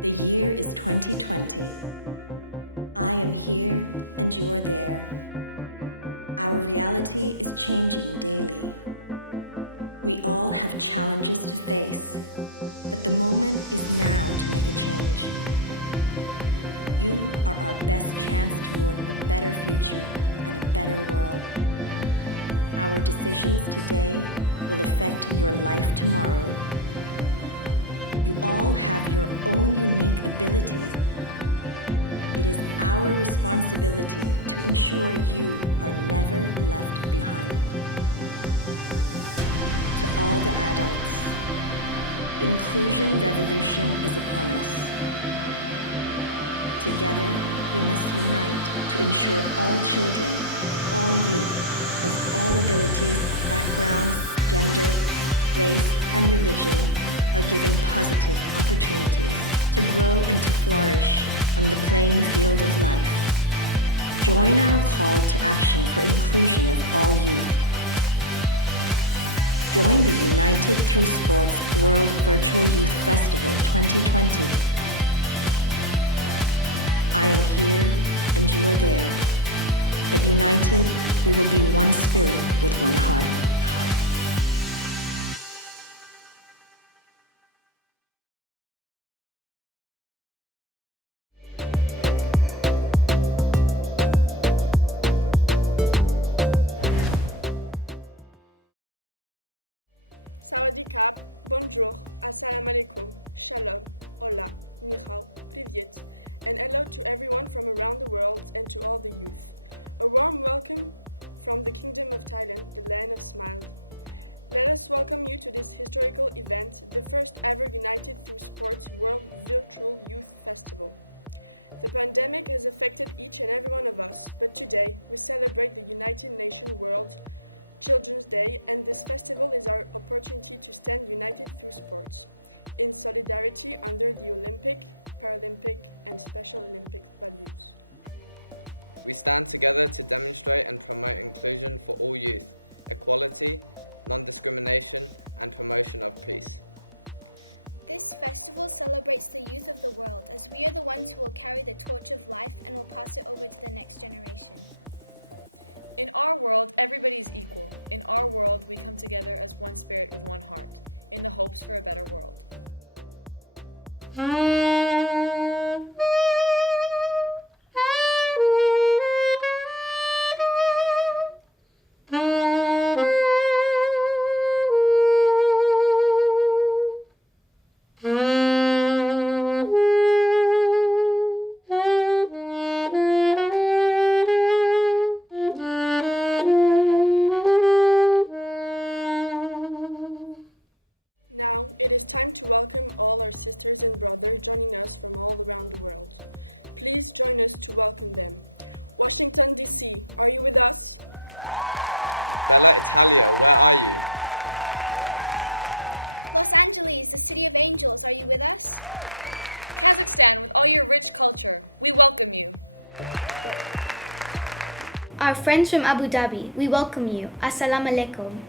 The year is 2020. I am here and you are there. Our reality is changing daily. We all have challenges to face, but the moment is now to make a change. You are our best chance toward a better future and a better world. Our decisions today will affect your life tomorrow. You all have your own unique abilities. It is our responsibility to ensure you are never left behind. To all the adults, inclusion revolution is upon us. Together, we must unite to ensure all children, all youth, of all abilities, backgrounds, gender, race, and religion are given positive opportunities to grow and to flourish on the playing field of life. Join our call to action for inclusion of all youth. Join the United Through Sports World Virtual Youth Festival 2020. I am here and you are there, but united we will be one spirit with one heart. Sawadee Krap, bonjour, assalamu alaikum, shalom, hola, ni hao, привет, and hello to everyone from around the world and to all the youth. A warm welcome from the Kingdom of Thailand, the land of smiles. Let us welcome you to this historical event, the first ever United Through Sports World Virtual Youth Festival. The pandemic has affected each and every one of us, but today we celebrate the United Nations World Children's Day, and this festival is our opportunity to stand united through sports, in solidarity under the Olympic, Paralympic, and Special Olympic values. We stand together to demonstrate and promote inclusion for all youth, equality, non-discrimination, and promotion of peace. This festival celebrates the youth of the world, as we are the ones who will carry the torch of life and will pass it over to the next generation. In our world, everybody is equal. In our world, we come together as one spirit with one heart, in the hopes for a better world. Now, it is time to welcome all our sisters and brothers joining us from all around the world. Please join us to welcome them. Washington, D.C., are you with us? Bella Italia, where are you? Los Angeles, the City of Angels, are you with us? Kazakhstan, with all your rich culture, we welcome you. Our friends from Abu Dhabi, we welcome you. Assalamu alaikum.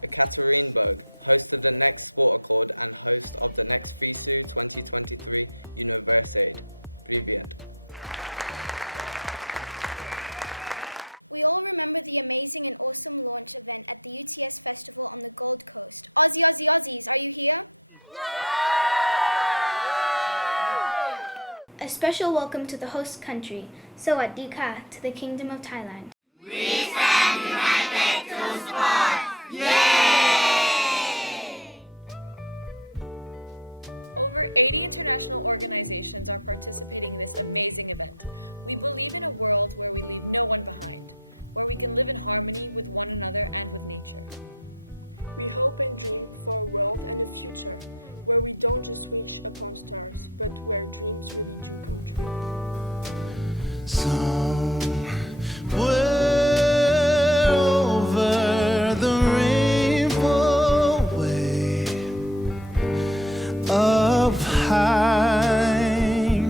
Ekaterinburg, host of the next Sport Accord and host of the next FISU 2023 Universiade. Привет. We all remember the amazing and awesome launch event at the UTS Festival on the Gold Coast. Aussie, Aussie, Aussies, are you here? A special welcome to the host country, Sawadee Ka, to the Kingdom of Thailand. We stand united to sport! Over 80 international organizations are participating in this amazing event. We believe in a world where we leave no one behind, where we can live in harmony with one another and with nature. We hope and dream for a world and a future where we don't just wish upon stars, but where dreams really do come true. Somewhere over the rainbow way, up high,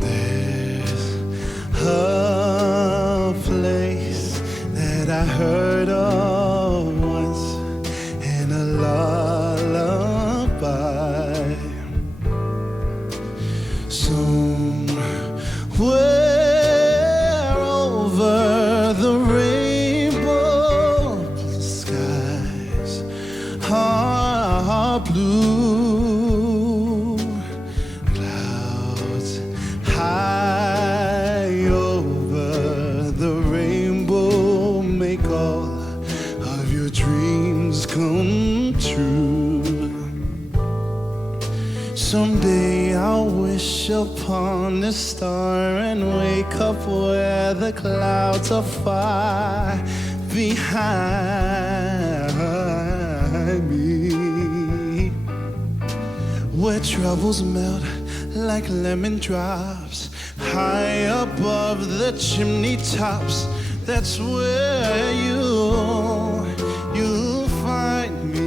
there's a place that I heard of once in a lullaby. Somewhere over the rainbow, skies are blue, clouds high over the rainbow make all of your dreams come true. Someday I'll wish upon a star and wake up where the clouds are far behind me, where troubles melt like lemon drops high above the chimney tops. That's where you'll find me.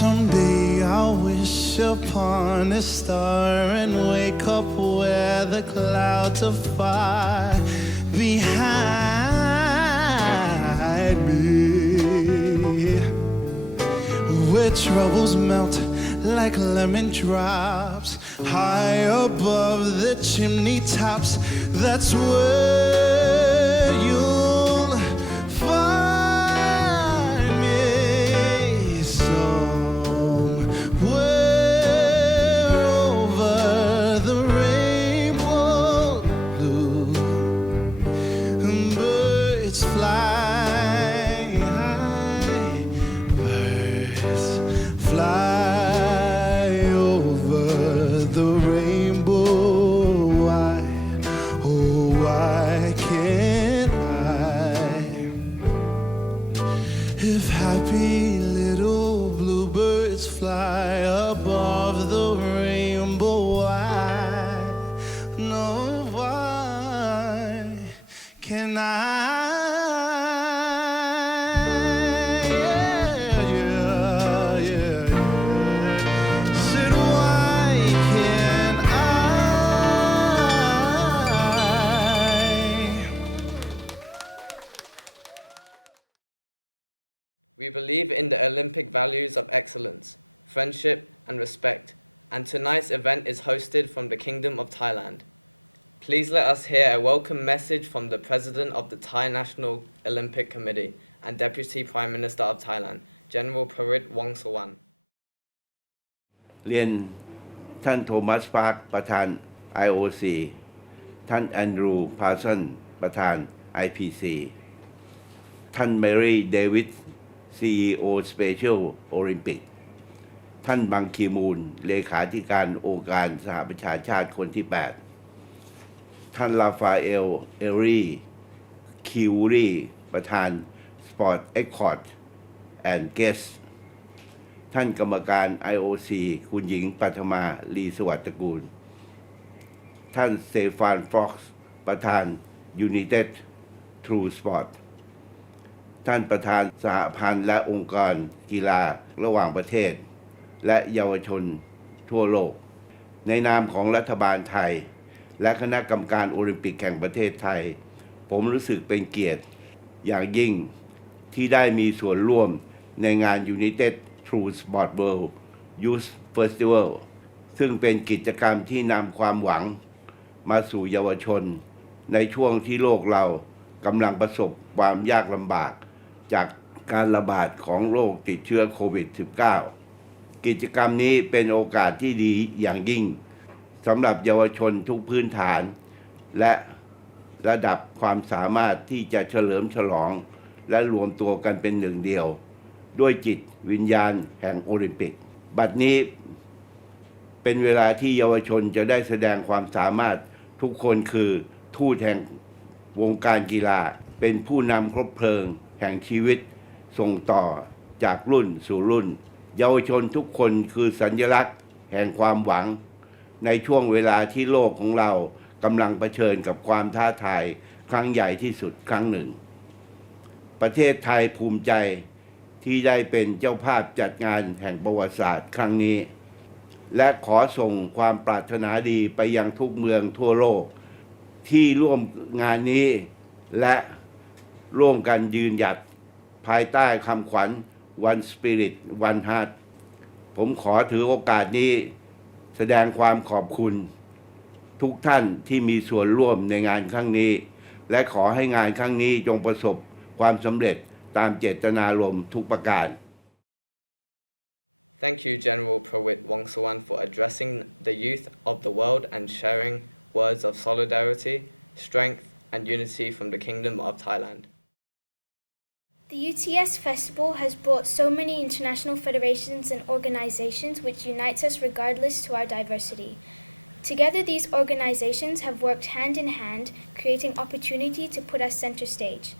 Someday I'll wish upon a star and wake up where the clouds are far behind me, where troubles melt like lemon drops high above the chimney tops. That's where you'll find me. Somewhere over the rainbow blue, birds fly high, birds fly over the rainbow. Why, oh why can't I? If happy little bluebirds fly above the rainbow, why, no, why can I? Yeah, yeah, yeah, yeah. Said, why can't I? We believe in the Olympic values of excellence, friendship, and respect, and tonight's event is hosted from the Kingdom of Thailand. Please let us hear a welcome message from the President of the Thai National Olympic Committee and Deputy Prime Minister of Thailand, General Prawit Wongsuwan. เรียนท่านโทมัส ปาร์ค ประธาน IOC ท่านแอนดรูว์ พาร์ซัน ประธาน IPC ท่านแมรี่ เดวิด CEO Special Olympic ท่านบังคีมูน เลขาธิการองค์การสหประชาชาติคนที่ 8 ท่านราฟาเอล เอรีคิวรี ประธาน Sport Accord and Guest ท่านกรรมการ IOC คุณหญิงปัทมา ลีสวัสดิ์ตระกูล ท่านสเตฟาน ฟ็อกซ์ ประธาน United True Sport ท่านประธานสหพันธ์และองค์กรกีฬาระหว่างประเทศ และเยาวชนทั่วโลก ในนามของรัฐบาลไทย และคณะกรรมการโอลิมปิกแห่งประเทศไทย ผมรู้สึกเป็นเกียรติอย่างยิ่งที่ได้มีส่วนร่วมในงาน United True Sport World Youth Festival ซึ่งเป็นกิจกรรมที่นำความหวังมาสู่เยาวชนในช่วงที่โลกเรากำลังประสบความยากลำบากจากการระบาดของโรคติดเชื้อโควิด -19 กิจกรรมนี้เป็นโอกาสที่ดีอย่างยิ่งสำหรับเยาวชนทุกพื้นฐานและระดับความสามารถที่จะเฉลิมฉลองและรวมตัวกันเป็นหนึ่งเดียวด้วยจิตวิญญาณแห่งโอลิมปิกบัดนี้เป็นเวลาที่เยาวชนจะได้แสดงความสามารถทุกคนคือทูตแห่งวงการกีฬาเป็นผู้นำครบเพลิงแห่งชีวิตส่งต่อจากรุ่นสู่รุ่นเยาวชนทุกคนคือสัญลักษณ์แห่งความหวังในช่วงเวลาที่โลกของเรากำลังเผชิญกับความท้าทายครั้งใหญ่ที่สุดครั้งหนึ่งประเทศไทยภูมิใจที่ได้เป็นเจ้าภาพจัดงานแห่งประวัติศาสตร์ครั้งนี้และขอส่งความปรารถนาดีไปยังทุกเมืองทั่วโลกที่ร่วมงานนี้และร่วมกันยืนหยัดภายใต้คำขวัญ One Spirit One Heart ผมขอถือโอกาสนี้แสดงความขอบคุณทุกท่านที่มีส่วนร่วมในงานครั้งนี้และขอให้งานครั้งนี้จงประสบความสำเร็จตามเจตนารมณ์ทุกประการ Thank you, General Prawit Wongsuwan, for addressing the youth of the world and sharing words of solidarity, strength, and unity from the Kingdom of Thailand. The UTS Festival has brought so many international federations and organizations which unites us regardless to our diversity. Together, these organizations have worked hand in hand, creating opportunity to put us center stage.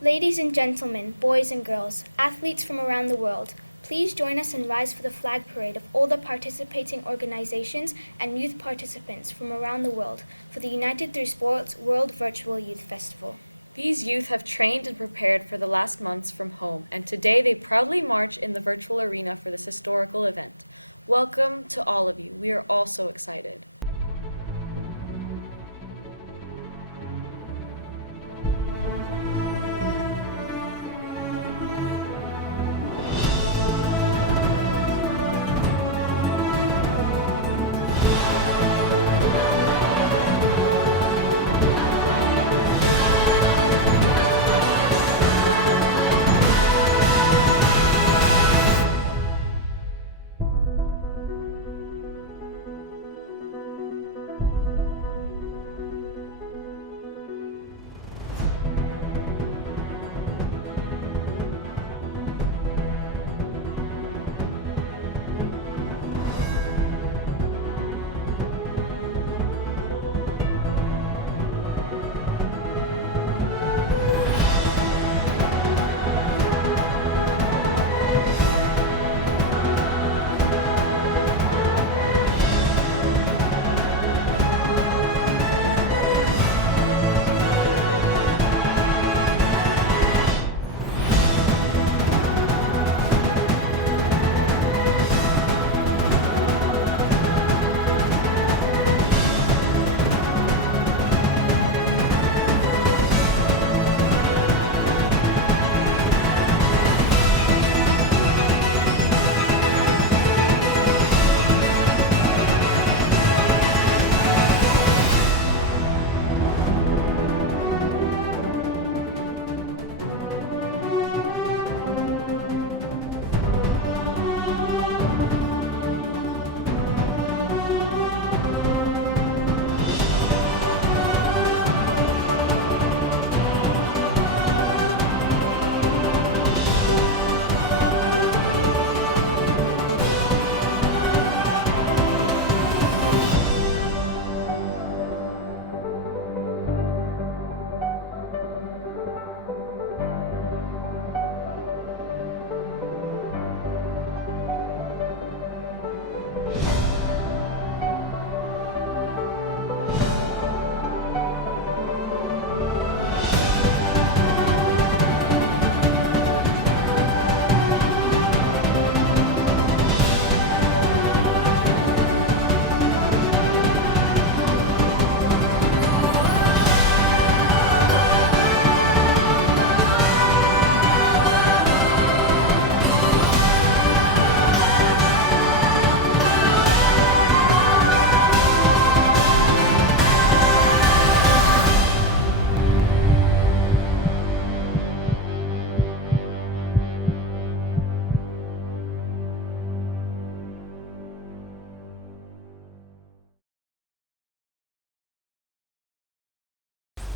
Ladies and gentlemen, boys and girls, athletes from around the world, please join us and rise for the flag parade of all the participating organizations and youth participants from around the world for the United Through Sports World Virtual Youth Festival. These youth have trained and prepared for the last months from home, and today they proudly march in the virtual arena for this historical event. Welcome to all of you. We are all so excited.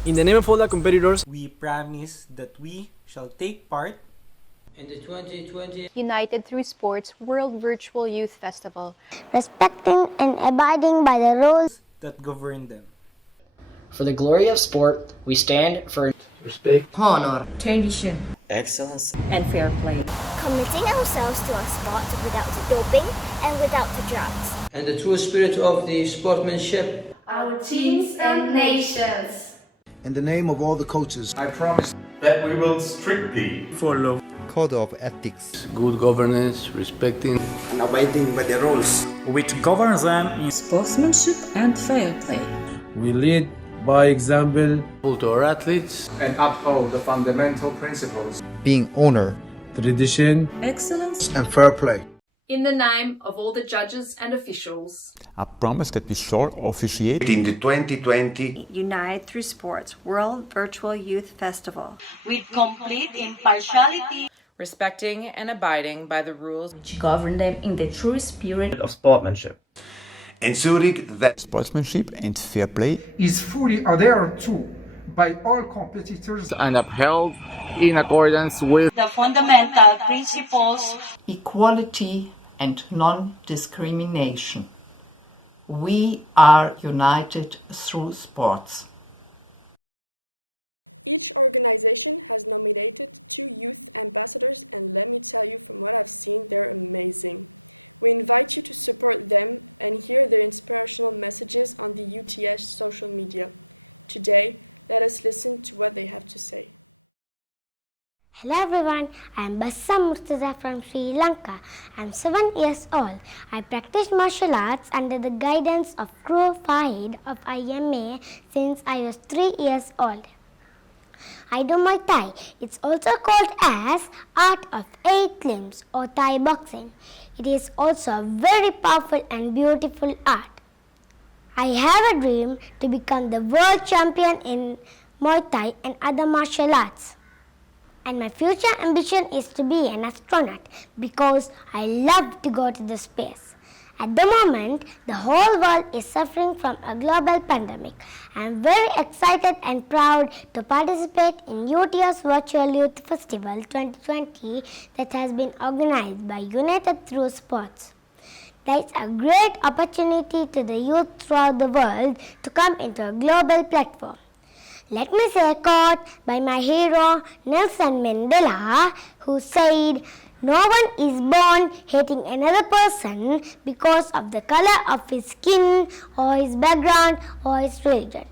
In the name of all the competitors, we promise that we shall take part in the 2020 United Through Sports World Virtual Youth Festival, respecting and abiding by the rules that govern them. For the glory of sport, we stand for respect, honor, tradition, excellence, and fair play. Committing ourselves to a sport without doping and without drugs. And the true spirit of the sportsmanship. Our teams and nations. In the name of all the coaches, I promise that we will strictly follow code of ethics, good governance, respecting and abiding by the rules, which governs them in sportsmanship and fair play. We lead by example to our athletes and uphold the fundamental principles, being honor, tradition, excellence, and fair play. In the name of all the judges and officials, I promise that we shall officiate in the 2020 Unite Through Sports World Virtual Youth Festival with complete impartiality, respecting and abiding by the rules which govern them in the true spirit of sportsmanship, ensuring that sportsmanship and fair play is fully adhered to by all competitors and upheld in accordance with the fundamental principles, equality and non-discrimination. We are united through sports. Each organization has nominated 2 youth ambassadors, and let me tell you, from what I've seen, they're amazing. We invite you to support them and hear their inspirational messages on the UTS social media. Today, let us listen to what they have to say. Hello everyone, I am Bassam Murtaza from Sri Lanka. I am 7 years old. I practice martial arts under the guidance of Guru Fahid of IMA since I was 3 years old. I do Muay Thai. It's also called as Art of 8 Limbs or Thai boxing. It is also a very powerful and beautiful art. I have a dream to become the world champion in Muay Thai and other martial arts. And my future ambition is to be an astronaut because I love to go to the space. At the moment, the whole world is suffering from a global pandemic. I am very excited and proud to participate in UTS Virtual Youth Festival 2020 that has been organized by United Through Sports. There is a great opportunity to the youth throughout the world to come into a global platform. Let me say a quote by my hero Nelson Mandela, who said, "No one is born hating another person because of the color of his skin or his background or his religion.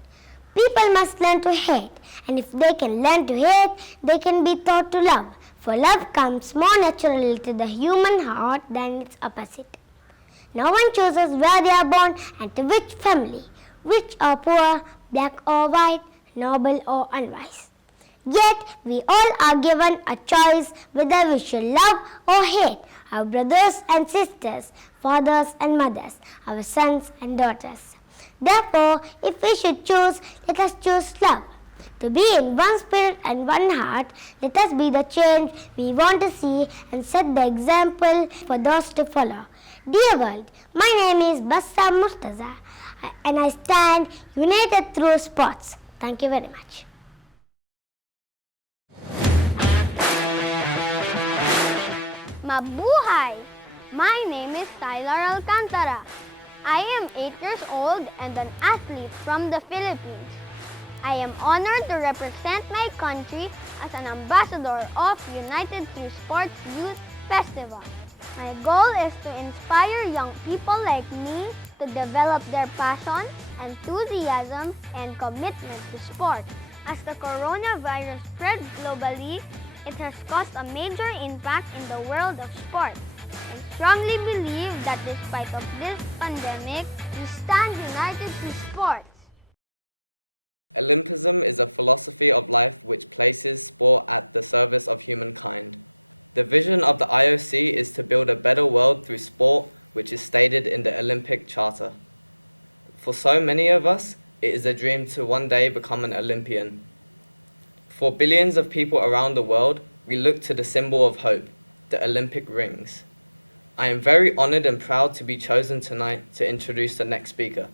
People must learn to hate, and if they can learn to hate, they can be taught to love, for love comes more naturally to the human heart than its opposite. No one chooses where they are born and to which family, rich or poor, black or white, noble or unwise. Yet, we all are given a choice whether we should love or hate our brothers and sisters, fathers and mothers, our sons and daughters. Therefore, if we should choose, let us choose love. To be in one spirit and one heart, let us be the change we want to see and set the example for those to follow. Dear world, my name is Bassam Murtaza and I stand united through sports. Thank you very much. Mabuhay! My name is Tyler Alcantara. I am 8 years old and an athlete from the Philippines. I am honored to represent my country as an ambassador of United Through Sports Youth Festival. My goal is to inspire young people like me to develop their passion, enthusiasm, and commitment to sport. As the coronavirus spreads globally, it has caused a major impact in the world of sports. I strongly believe that despite of this pandemic, we stand united through sports. Olympism is a philosophy of life which places sport at the service of humankind. The vision of the IOC is to build a better world through sport, which is stated in the Olympic Charter. For so many of us, it is a dream to one day become an Olympian. For billions of people around the world, we look to the symbol of hope, the Olympic rings. I am very honored and proud to be chosen tonight to introduce the next speaker.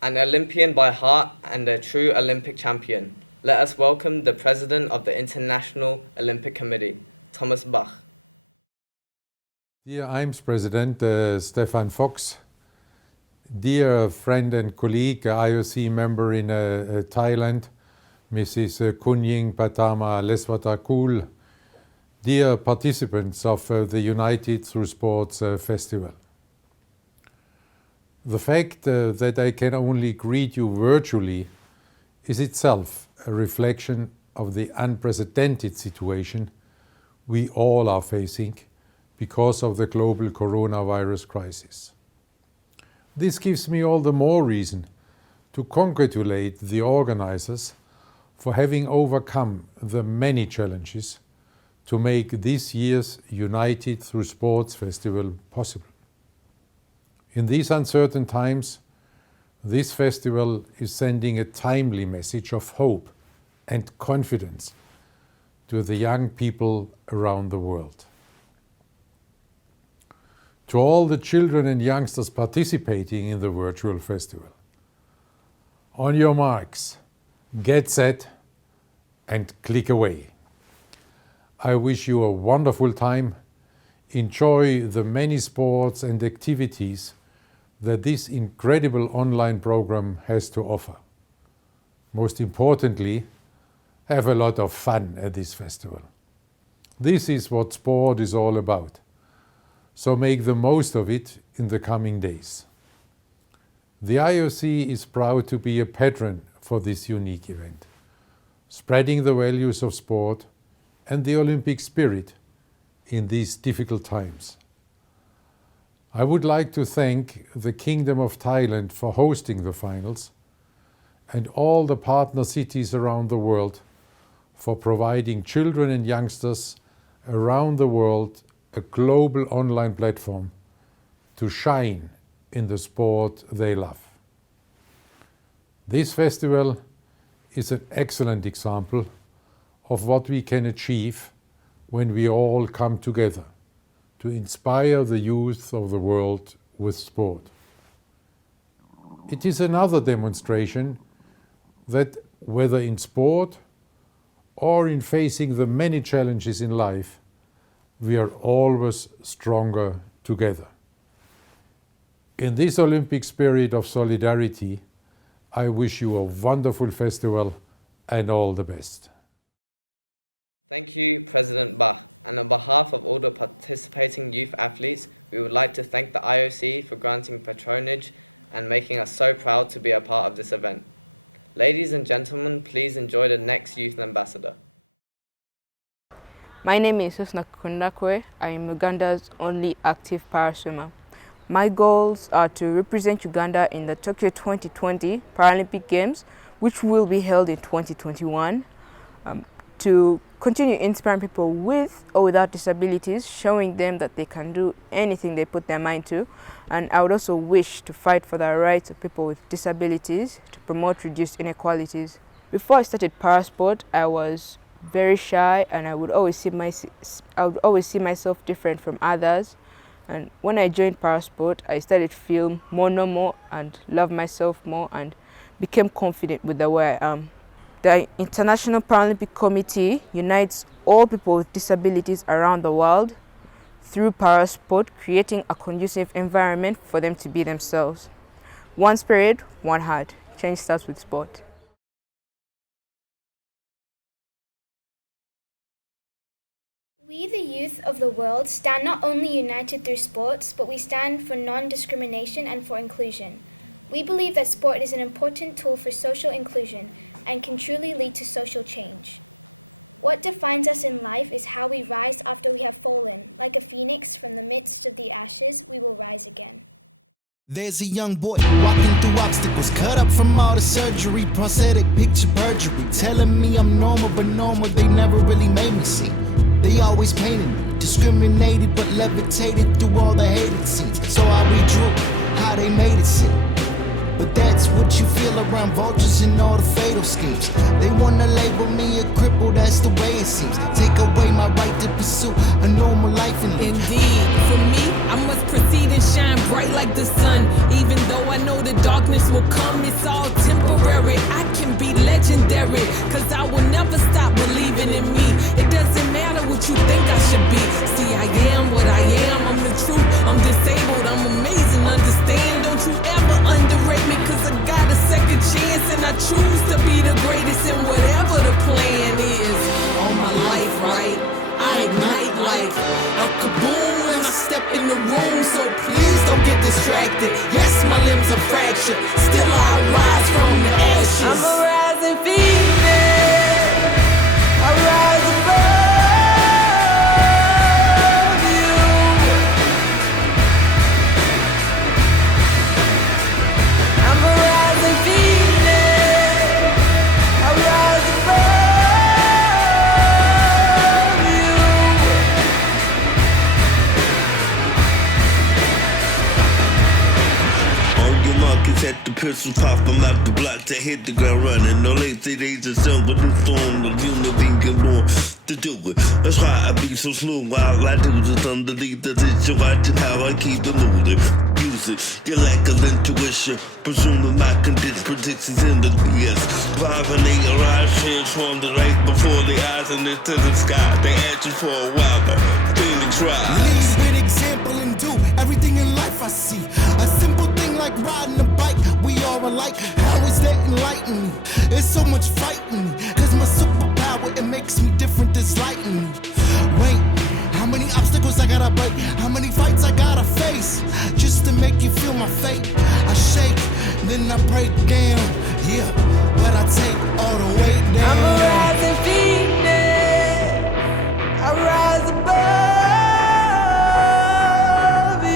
An Olympian by heart and a true Olympic champion, let us welcome the President of the International Olympic Committee, Thomas Bach. Dear IMS President Stephan Fox, dear friend and colleague, IOC member in Thailand, Mrs. Khunying, Patama, Leeswadtrakul, dear participants of the United Through Sports Festival. The fact that I can only greet you virtually is itself a reflection of the unprecedented situation we all are facing because of the global coronavirus crisis. This gives me all the more reason to congratulate the organizers for having overcome the many challenges to make this year's United Through Sports Festival possible. In these uncertain times, this festival is sending a timely message of hope and confidence to the young people around the world. To all the children and youngsters participating in the virtual festival, on your marks, get set and click away. I wish you a wonderful time. Enjoy the many sports and activities that this incredible online program has to offer. Most importantly, have a lot of fun at this festival. This is what sport is all about. So make the most of it in the coming days. The IOC is proud to be a patron for this unique event, spreading the values of sport and the Olympic spirit in these difficult times. I would like to thank the Kingdom of Thailand for hosting the finals and all the partner cities around the world for providing children and youngsters around the world a global online platform to shine in the sport they love. This festival is an excellent example of what we can achieve when we all come together to inspire the youth of the world with sport. It is another demonstration that whether in sport or in facing the many challenges in life, we are always stronger together. In this Olympic spirit of solidarity, I wish you a wonderful festival and all the best. Thank you, President Bach. And on behalf of all the participating youth athletes, we would like to thank the IOC for granting patronage and making us so proud to be a part of this event. Ladies and gentlemen, please enjoy the next youth ambassador. My name is Wongsuwan. I am Uganda's only active paraswimmer. My goals are to represent Uganda in the Tokyo 2020 Paralympic Games, which will be held in 2021, to continue inspiring people with or without disabilities, showing them that they can do anything they put their mind to. And I would also wish to fight for the rights of people with disabilities to promote reduced inequalities. Before I started parasport, I was very shy and I would always see myself different from others. And when I joined parasport, I started to feel more normal and love myself more and became confident with the way I am. The International Paralympic Committee unites all people with disabilities around the world through parasport, creating a conducive environment for them to be themselves. One spirit, one heart. Change starts with sport. We, the youth of the world, stand not only united through sports, but we stand for non-discrimination and for inclusion. We believe that sport is an important tool for social inclusion and can truly lead to social change. What defines us in life is how we rise after we have fallen. Like a phoenix from the midst of the ashes, we will rise again. There's a young boy walking through obstacles, cut up from all the surgery, prosthetic picture perjury, telling me I'm normal, but normal they never really made me see. They always painted me, discriminated but levitated through all the hated seats. So I redrew how they made it seem. But that's what you feel around vultures and all the fatal schemes. They wanna label me a cripple, that's the way it seems. Take away my right to pursue a normal life. And indeed, for me, I must proceed and shine bright like the sun. Even though I know the darkness will come, it's all temporary. I can be be legendary, cause I will never stop believing in me. It doesn't matter what you think I should be. See, I am what I am, I'm the truth, I'm disabled, I'm amazing, understand. Don't you ever underrate me, cause I got a second chance, and I choose to be the greatest in whatever the plan is. All my life, right? I ignite life. A kaboom when I step in the room, so please don't get distracted. Yes, my limbs are fractured, still I rise from the ashes. I'm a rising phoenix, I rise above you. I'm a rising phoenix, I rise above you. On your markets at the pistol pop, I'm out the block to hit the ground running. No lazy days of sun with the storm, the unity get more to do it. That's why I be so smooth while I do this underneath the ditch. Watching how I keep it moving. Use it, you lack of intuition. Presuming my condition predictions in the yes. Driving they arise, transform the light before the eyes and into the sky. They ask you for a while, but Phoenix rise. Lead with example and do everything in life I see. A simple thing like riding a bike, we all alike. How is that enlightening? It's so much fighting. There's my superpower, it makes me different, it's lightning. Wait, how many obstacles I gotta break? How many fights I gotta face? Just to make you feel my fate. I shake, then I break down. Yeah, but I take all the way down. I'm a rising phoenix, I rise above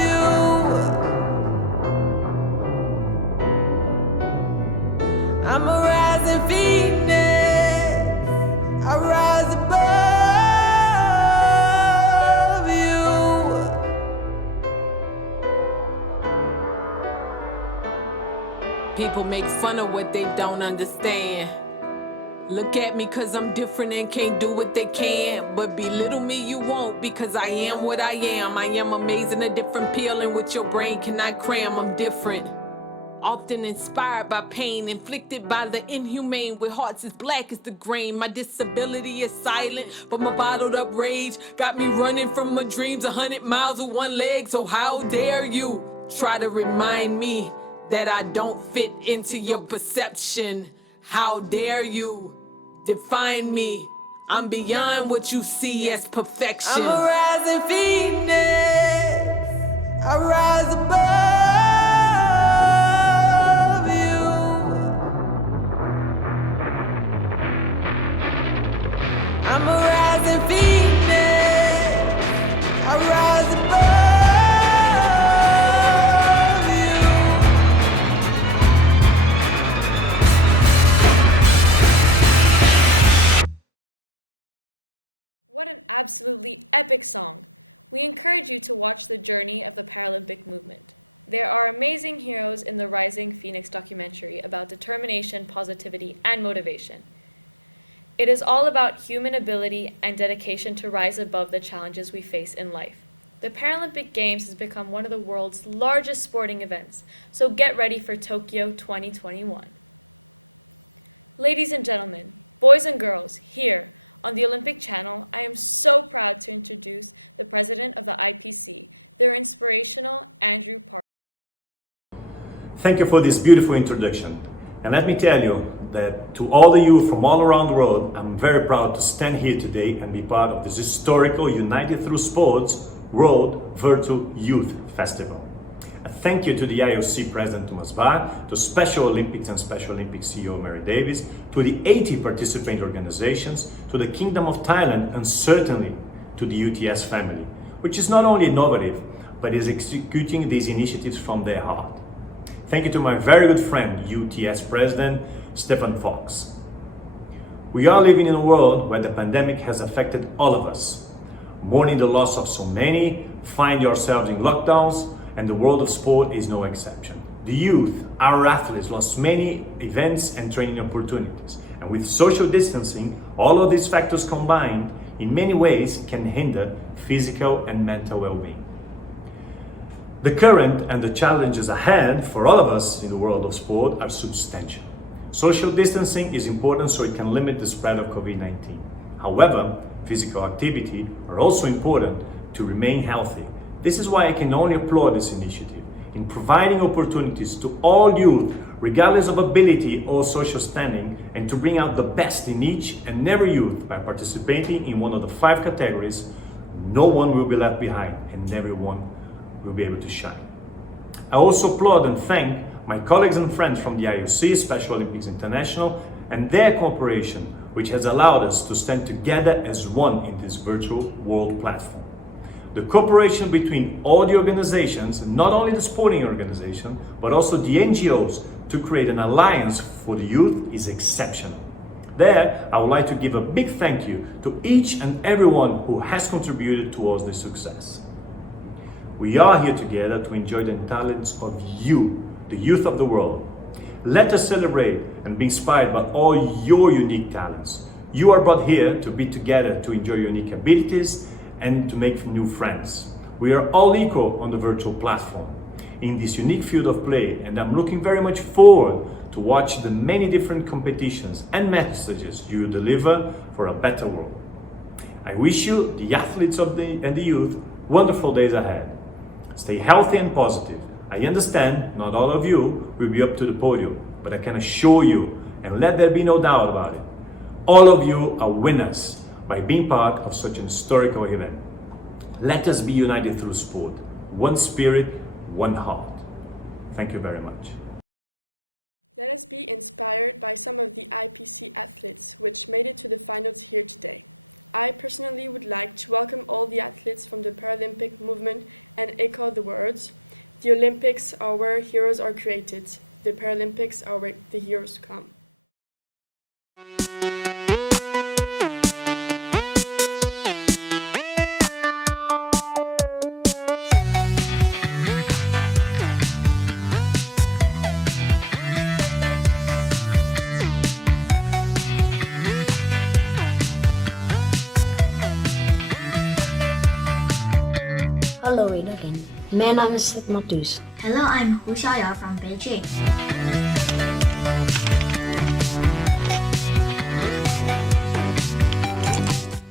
you. I'm a rising phoenix, I rise above you. People make fun of what they don't understand. Look at me cause I'm different and can't do what they can. But belittle me you won't, because I am what I am. I am amazing, a different pill in which your brain cannot cram. I'm different, often inspired by pain, inflicted by the inhumane, with hearts as black as the grain. My disability is silent, but my bottled up rage got me running from my dreams 100 miles with one leg. So how dare you try to remind me that I don't fit into your perception? How dare you define me? I'm beyond what you see as perfection. I'm a rising phoenix, I rise above you. I'm a rising phoenix, I rise above you. What an absolutely epic song! We encourage you to watch the journey of the Paralympic movement. There are amazing heroes in the Rising Phoenix documentary about determination, positivity, and motivation. It is all about human ability and dedication to rise above the challenges we face in life. The Paralympic Games has become one of the world's largest sporting events, so get ready for Tokyo 2021. Ladies and gentlemen, boys and girls, here on the Olympic Channel, I am so proud to introduce the president of the IPC, their inspirational Andrew Parsons. Thank you for this beautiful introduction. And let me tell you that to all the youth from all around the world, I'm very proud to stand here today and be part of this historical United Through Sports World Virtual Youth Festival. A thank you to the IOC President Thomas Bach, to Special Olympics and Special Olympics CEO Mary Davis, to the 80 participating organizations, to the Kingdom of Thailand, and certainly to the UTS family, which is not only innovative, but is executing these initiatives from their heart. Thank you to my very good friend, UTS President Stephan Fox. We are living in a world where the pandemic has affected all of us. Mourning the loss of so many, find yourselves in lockdowns, and the world of sport is no exception. The youth, our athletes, lost many events and training opportunities. And with social distancing, all of these factors combined, in many ways, can hinder physical and mental well-being. The current and the challenges ahead for all of us in the world of sport are substantial. Social distancing is important so it can limit the spread of COVID-19. However, physical activity are also important to remain healthy. This is why I can only applaud this initiative in providing opportunities to all youth, regardless of ability or social standing, and to bring out the best in each and every youth by participating in one of the 5 categories. No one will be left behind and everyone will be able to shine. I also applaud and thank my colleagues and friends from the IOC, Special Olympics International, and their cooperation, which has allowed us to stand together as one in this virtual world platform. The cooperation between all the organizations, not only the sporting organization, but also the NGOs, to create an alliance for the youth is exceptional. There, I would like to give a big thank you to each and everyone who has contributed towards this success. We are here together to enjoy the talents of you, the youth of the world. Let us celebrate and be inspired by all your unique talents. You are brought here to be together to enjoy your unique abilities and to make new friends. We are all equal on the virtual platform in this unique field of play, and I'm looking very much forward to watch the many different competitions and messages you deliver for a better world. I wish you, the athletes and the youth, wonderful days ahead. Stay healthy and positive. I understand not all of you will be up to the podium, but I can assure you, and let there be no doubt about it, all of you are winners by being part of such an historical event. Let us be united through sport. One spirit, one heart. Thank you very much. Let us be inspired by some of the IPC athletes which made it to the finals here today. I personally would like to welcome all the athletes from the Paralympic movement and echo the words, "The Olympics are where heroes are created. The Paralympics are where the heroes come." Hallo iedereen, mijn naam is Matthäus. Hello, I'm Hu Xiaoyao from Beijing.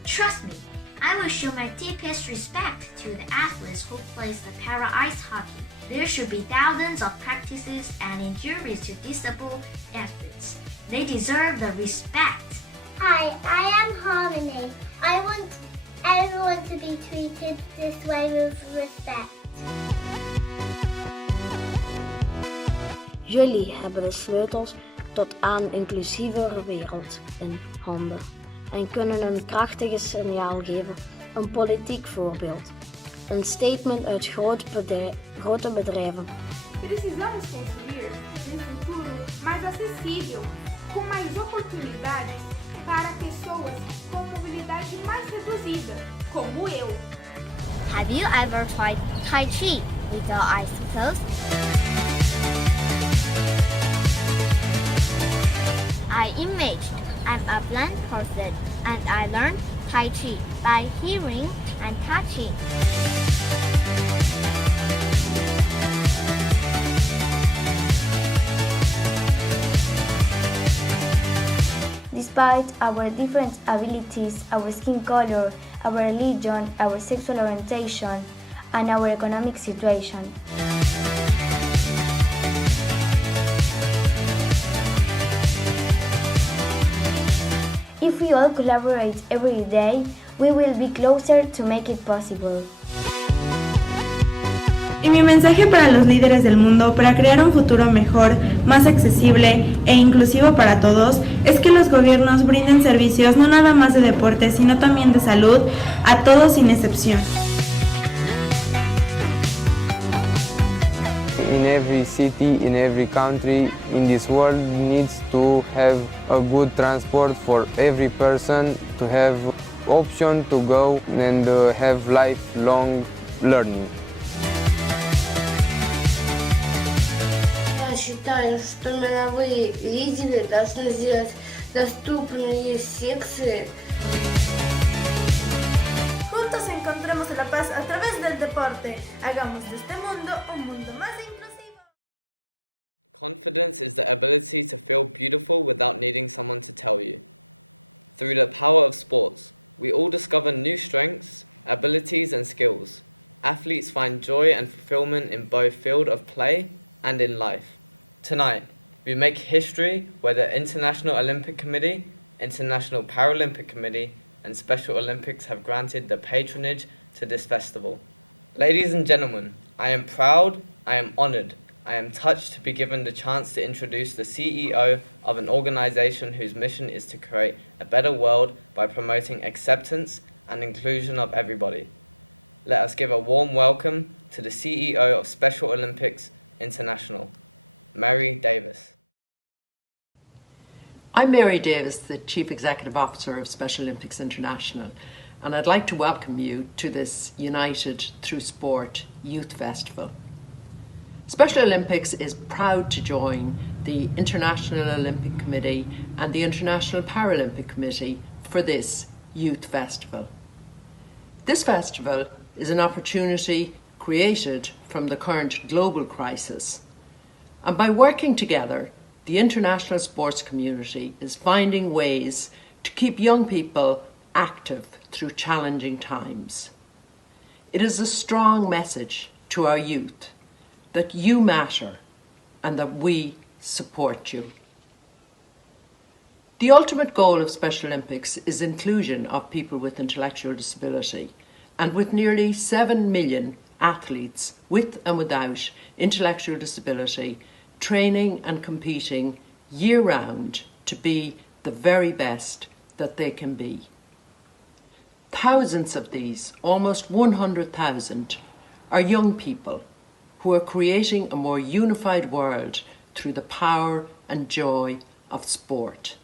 Trust me, I will show my deepest respect to the athletes who plays the para ice hockey. There should be thousands of practices and injuries to disabled athletes. They deserve the respect. Hi, I am Harmony. I want everyone to be treated this way with respect. Jullie hebben de sleutels tot aan een inclusievere wereld in handen en kunnen een krachtig signaal geven, een politiek voorbeeld, een statement uit grote bedrijven. Precisamos construir um futuro mais acessível, com mais oportunidades para pessoas com mobilidade mais reduzida, como eu. Have you ever tried Tai Chi with your eyes closed? I imaged I'm a blind person and I learned Tai Chi by hearing and touching. Despite our different abilities, our skin color, our religion, our sexual orientation, and our economic situation. If we all collaborate every day, we will be closer to make it possible. Y mi mensaje para los líderes del mundo para crear un futuro mejor, más accesible e inclusivo para todos es que los gobiernos brinden servicios no nada más de deporte, sino también de salud a todos sin excepción. In every city, in every country in this world needs to have a good transport for every person, to have option to go and have lifelong learning. Я считаю, что мировые лидеры должны сделать доступные секции. Juntos encontremos la paz a través del deporte. Hagamos de este mundo un mundo más inclusivo. Confidence is the ability to feel beautiful without needing someone to tell you. Through the power of sports, we all discover new strengths, abilities and skills. Athletes find joy and fulfillment in both field of play and in life. Tonight, we make history where the International Olympic Committee, International Paralympic Committee and Special Olympics have granted the patronage to this festival. Ladies and gentlemen, I am proud, I am honored, I am touched to be given the chance to introduce the CEO of an organization whose mission is to create a better world by promoting acceptance and inclusion of everybody. Let us give a warm welcome to the CEO of Special Olympics International, Mary Davis. I'm Mary Davis, the Chief Executive Officer of Special Olympics International, and I'd like to welcome you to this United Through Sport Youth Festival. Special Olympics is proud to join the International Olympic Committee and the International Paralympic Committee for this Youth Festival. This festival is an opportunity created from the current global crisis, and by working together, the international sports community is finding ways to keep young people active through challenging times. It is a strong message to our youth that you matter and that we support you. The ultimate goal of Special Olympics is inclusion of people with intellectual disability, and with nearly 7 million athletes with and without intellectual disability training and competing year-round to be the very best that they can be. Thousands of these, almost 100,000, are young people who are creating a more unified world through the power and joy of sport.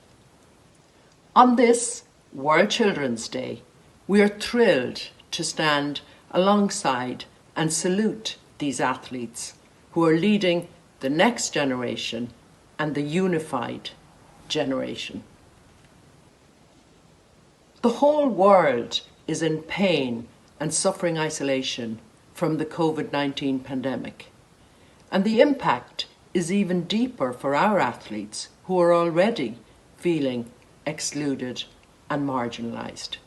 On this World Children's Day, we are thrilled to stand alongside and salute these athletes who are leading the next generation and the unified generation. The whole world is in pain and suffering isolation from the COVID-19 pandemic, and the impact is even deeper for our athletes who are already feeling excluded and marginalised.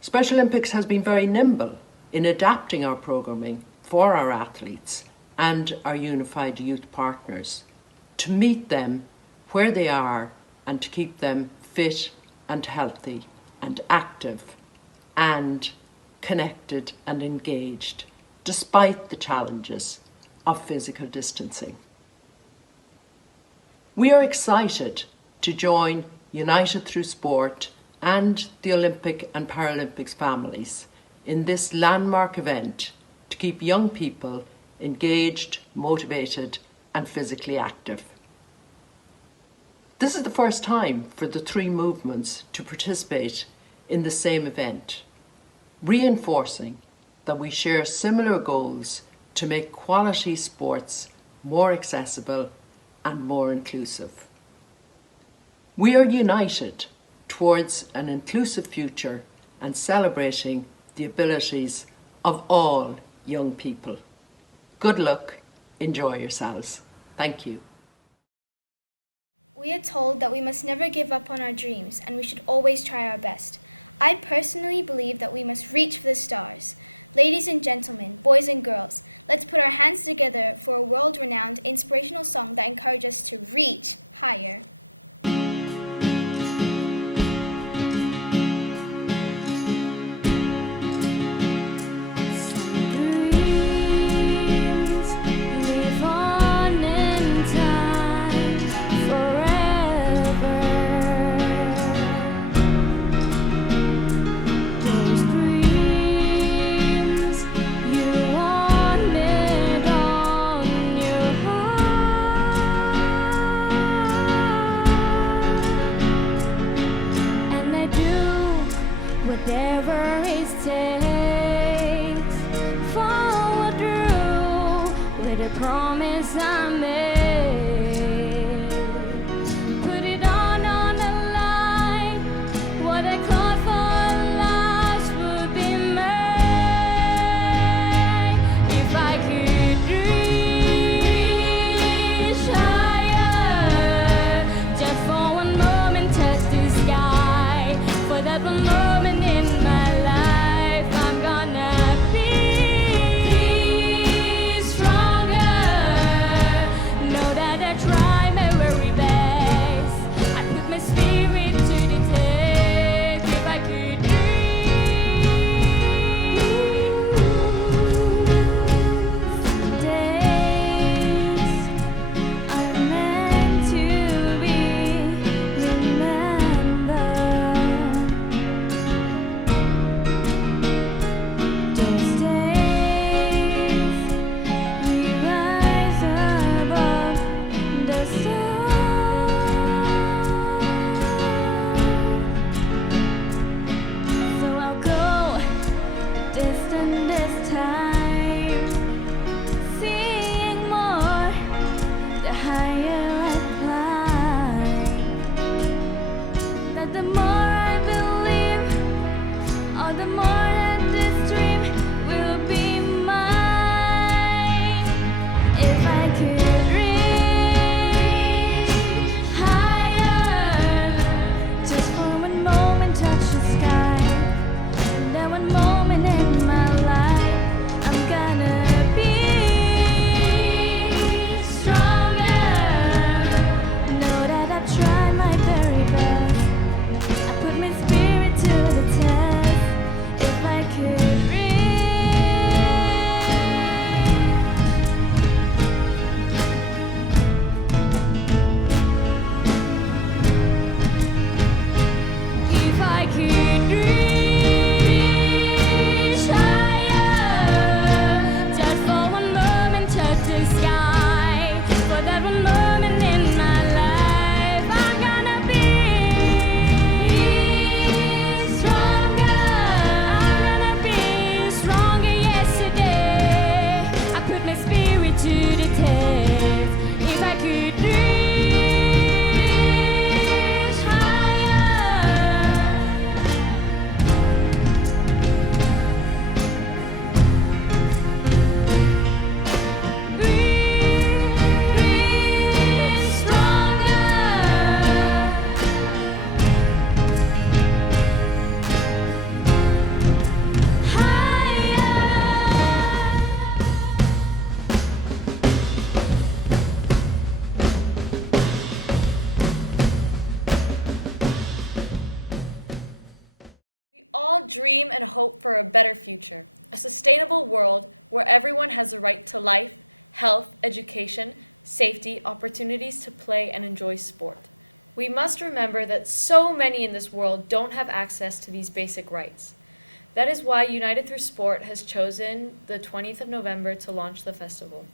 Special Olympics has been very nimble in adapting our programming for our athletes and our unified youth partners to meet them where they are and to keep them fit and healthy and active and connected and engaged despite the challenges of physical distancing. We are excited to join United Through Sport and the Olympic and Paralympics families in this landmark event to keep young people engaged, motivated and physically active. This is the first time for the three movements to participate in the same event, reinforcing that we share similar goals to make quality sports more accessible and more inclusive. We are united towards an inclusive future and celebrating the abilities of all young people. Good luck, enjoy yourselves. Thank you. We are told that we must never give up on our dreams and we should always try our best. I personally believe that we must reach for the stars. Ladies and gentlemen, boys and girls, let's put our hands together for a world-renowned inspirational song that encourages us to reach higher. all the more that this dream will be mine. If I could reach higher, just for one moment touch the sky, and then one moment in my life, I'm gonna be stronger. Know that I've tried my very best. I put my spirit to the test. If I could if I could reach higher, just for one moment touch the sky, for that one moment in my life, I'm gonna be stronger. I'm gonna be stronger yesterday. I put my spirit to the test. If I could reach higher. Breathe stronger. We all dream and hope for a better future, a sustainable world where everyone has the right to life, health, education, safety, opportunities to play and enjoy sport. We must remember that so many in this world don't have access to these basic rights. That is why United Through Sport has chosen the 20th of November to launch the festival.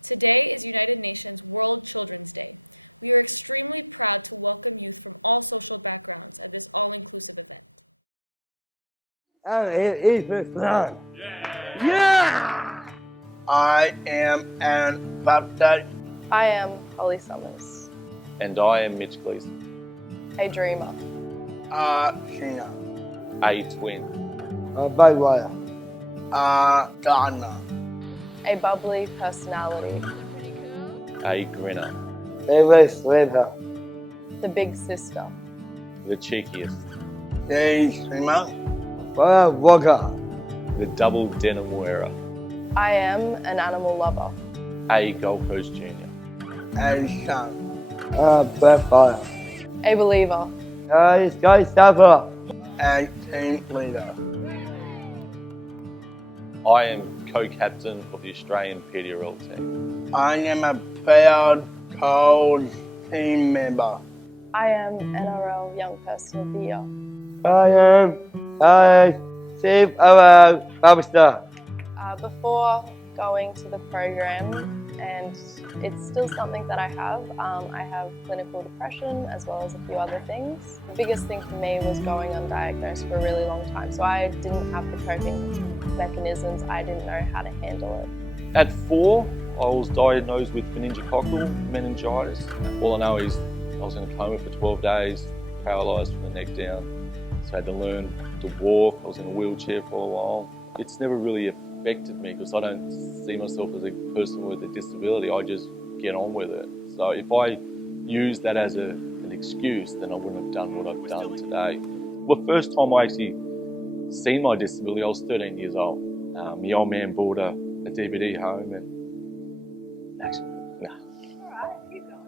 Today is United Nations World Children's Day. We are extremely proud to welcome youth from all social backgrounds at this all-inclusive event. Yeah! I am Aaron Baptiste. I am Holly Summers, And I am Mitch Gleason, a dreamer, Sheena. a twin. Bagwire. Donna. a bubbly personality, A grinner, Favorite flavor. the big sister, the cheekiest, Day Swimmer. Walker. the double denim wearer, I am an animal lover, a Gold Coast Junior, And Sean. Backfire. a believer, Sky Staffer. And team leader. I am co-captain of the Australian PDRL team. I am a proud cold team member. I am NRL Young Person of the Year, I am Chief Officer. Before going to the program, and it's still something that I have clinical depression as well as a few other things. The biggest thing for me was going undiagnosed for a really long time, so I didn't have the coping mechanisms, I didn't know how to handle it. At 4, I was diagnosed with meningococcal meningitis. All I know is I was in a coma for 12 days, paralysed from the neck down. So I had to learn to walk. I was in a wheelchair for a while. It's never really affected me because I don't see myself as a person with a disability. I just get on with it. So if I use that as an excuse, then I wouldn't have done what I've done today. Well, the first time I actually seen my disability, I was 13 years old. My old man bought a DVD home and actually, nah. Alright, keep going.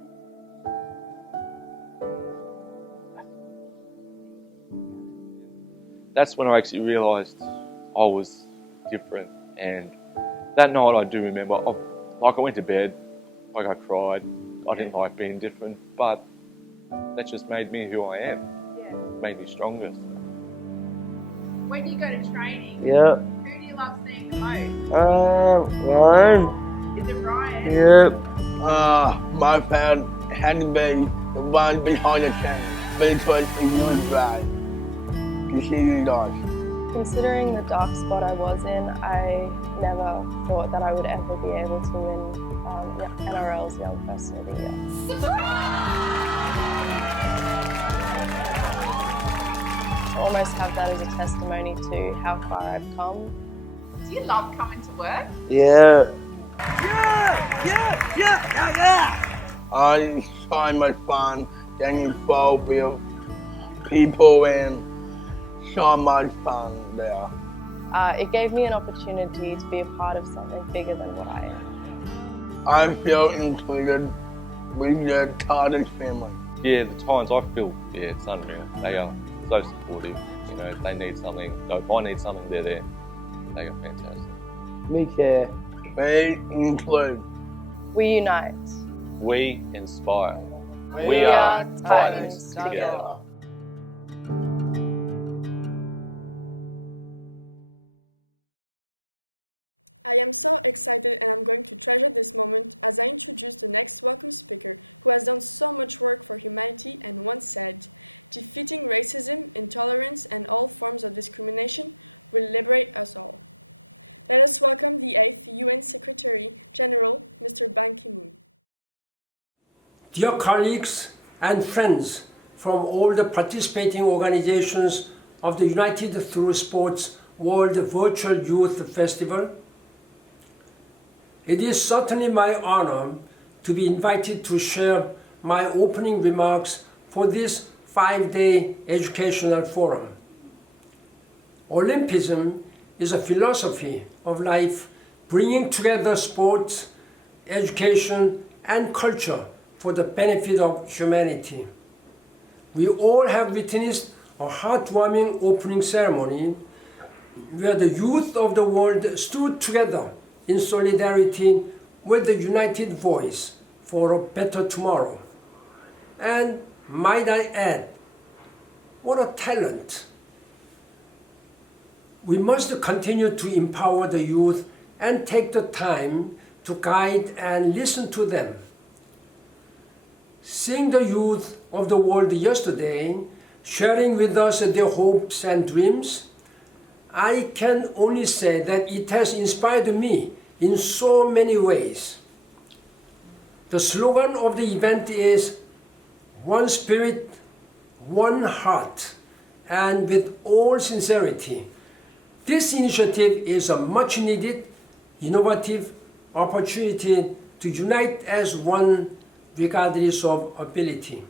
That's when I actually realised I was different. And that night I do remember, I went to bed, I cried, I didn't like being different, but that just made me who I am. Yeah. Made me stronger. When you go to training, Yeah. who do you love seeing the most? Ryan. Is it Ryan? Yep. My fan had to be the one behind the chain. But it was a good ride. To see you guys. Considering the dark spot I was in, I never thought that I would ever be able to win NRL's Young Person of the Year. almost have that as a testimony to how far I've come. Do you love coming to work? Yeah. Yeah! I find my fun getting involved with people and so much fun there. It gave me an opportunity to be a part of something bigger than what I am. I feel included with the Carter's family. Yeah, the times I feel, it's unreal. They are so supportive. You know, if they need something, if I need something, they're there. They are fantastic. We care. We include. We unite. We inspire. We are Titans together. I am so excited and I'm going to treasure this moment as I introduce the next welcome speaker who has done so much work for humanity and once said, "Defeating racism, intolerance and all forms of discrimination will liberate us all." Let us welcome the 8th UN Secretary General, Mr. Ban Ki-moon. Dear colleagues and friends from all the participating organizations of the United Through Sports World Virtual Youth Festival, it is certainly my honor to be invited to share my opening remarks for this 5-day educational forum. Olympism is a philosophy of life bringing together sports, education, and culture for the benefit of humanity. We all have witnessed a heartwarming opening ceremony where the youth of the world stood together in solidarity with the united voice for a better tomorrow. And might I add, what a talent! We must continue to empower the youth and take the time to guide and listen to them. Seeing the youth of the world yesterday sharing with us their hopes and dreams, I can only say that it has inspired me in so many ways. The slogan of the event is "One Spirit, One Heart," and with all sincerity, this initiative is a much needed, innovative opportunity to unite as one regardless of ability.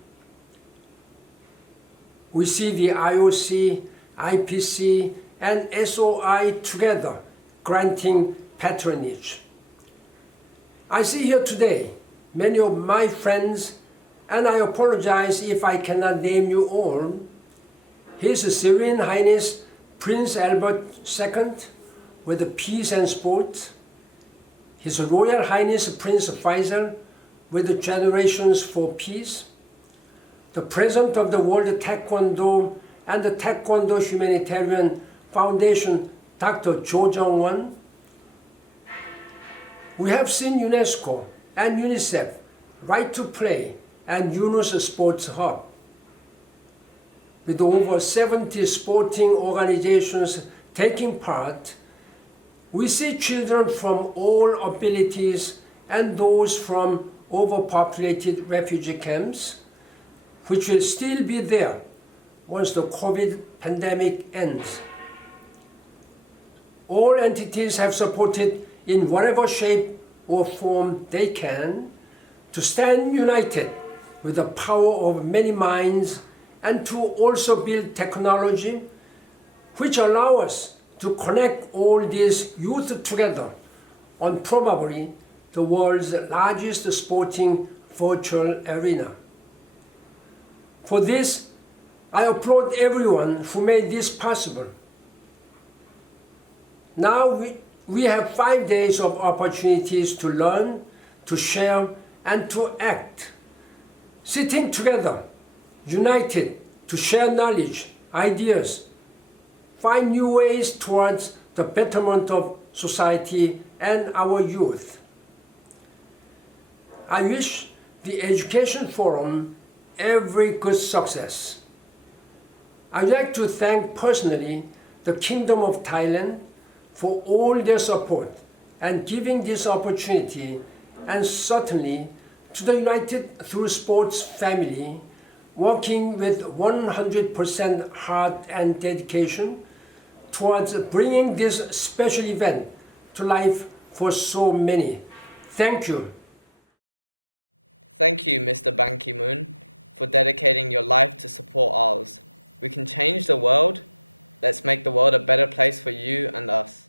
We see the IOC, IPC, and SOI together granting patronage. I see here today many of my friends, and I apologize if I cannot name you all. His Serene Highness Prince Albert II with the Peace and Sport, His Royal Highness Prince Faisal with the Generations for Peace, the President of the World Taekwondo and the Taekwondo Humanitarian Foundation, Dr. Jo Jung-won. We have seen UNESCO and UNICEF, Right to Play, and Yunus Sports Hub. With over 70 sporting organizations taking part, we see children from all abilities and those from overpopulated refugee camps, which will still be there once the COVID pandemic ends. All entities have supported in whatever shape or form they can to stand united with the power of many minds and to also build technology which allow us to connect all these youth together on probably the world's largest sporting virtual arena. For this, I applaud everyone who made this possible. Now we have 5 days of opportunities to learn, to share, and to act. Sitting together, united to share knowledge, ideas, find new ways towards the betterment of society and our youth. I wish the Education Forum every good success. I'd like to thank personally the Kingdom of Thailand for all their support and giving this opportunity, and certainly to the United Through Sports family, working with 100% heart and dedication towards bringing this special event to life for so many. Thank you. Thank you, Mr. Ban Ki-moon, for dedicating your life to support ours. We can change the world. Let's make the world a better place for you and us.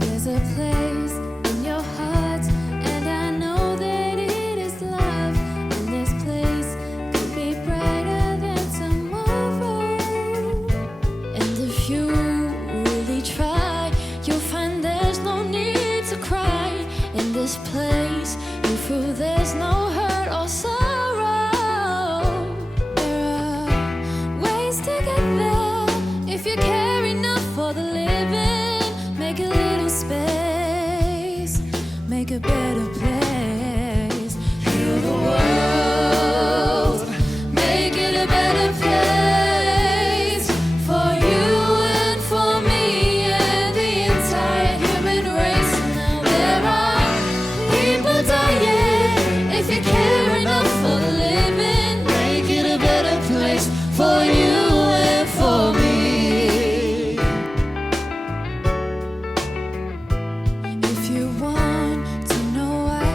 There's a place in your heart, and I know that it is love. And this place could be brighter than tomorrow. And if you really try, you'll find there's no need to cry. In this place, you feel there's no hurt or sorrow. There are ways to get there if you care enough for the living. Make a little space, make a better place. Heal the world, make it a better place for you and for me and the entire human race. Now there are people dying. If you care enough for the living, make it a better place for you and for me. If you want to know why,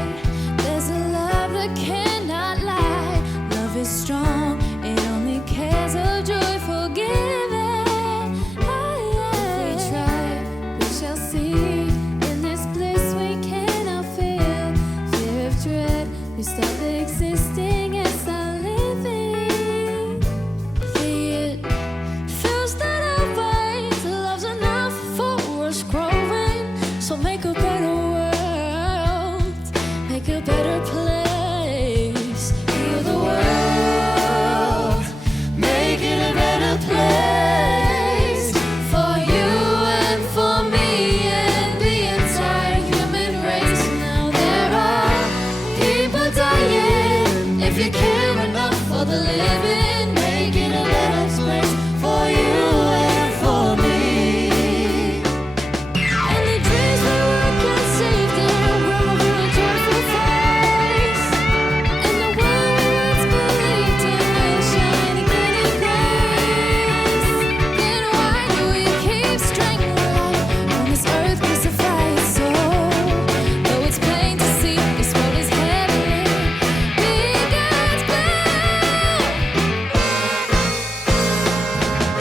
there's a love that cannot lie. Love is strong, it only cares of joy for giving. If we try, we shall see. In this bliss we cannot feel. Fear of dread, we stop existing and start living. It feels that our way to love's enough for us growing. So make a better world, make a better place. Heal the world, make it a better place for you and for me and the entire human race. Now there are people dying. If you care enough for the living, make it a better place for you and for me. And the dreams we work and saved in a world with a joyful face. And the world we once believed in will shine again in grace. Then why do we keep strangling life when this earth crucifies its soul? Though it's plain to see this world is heavenly, be God's will.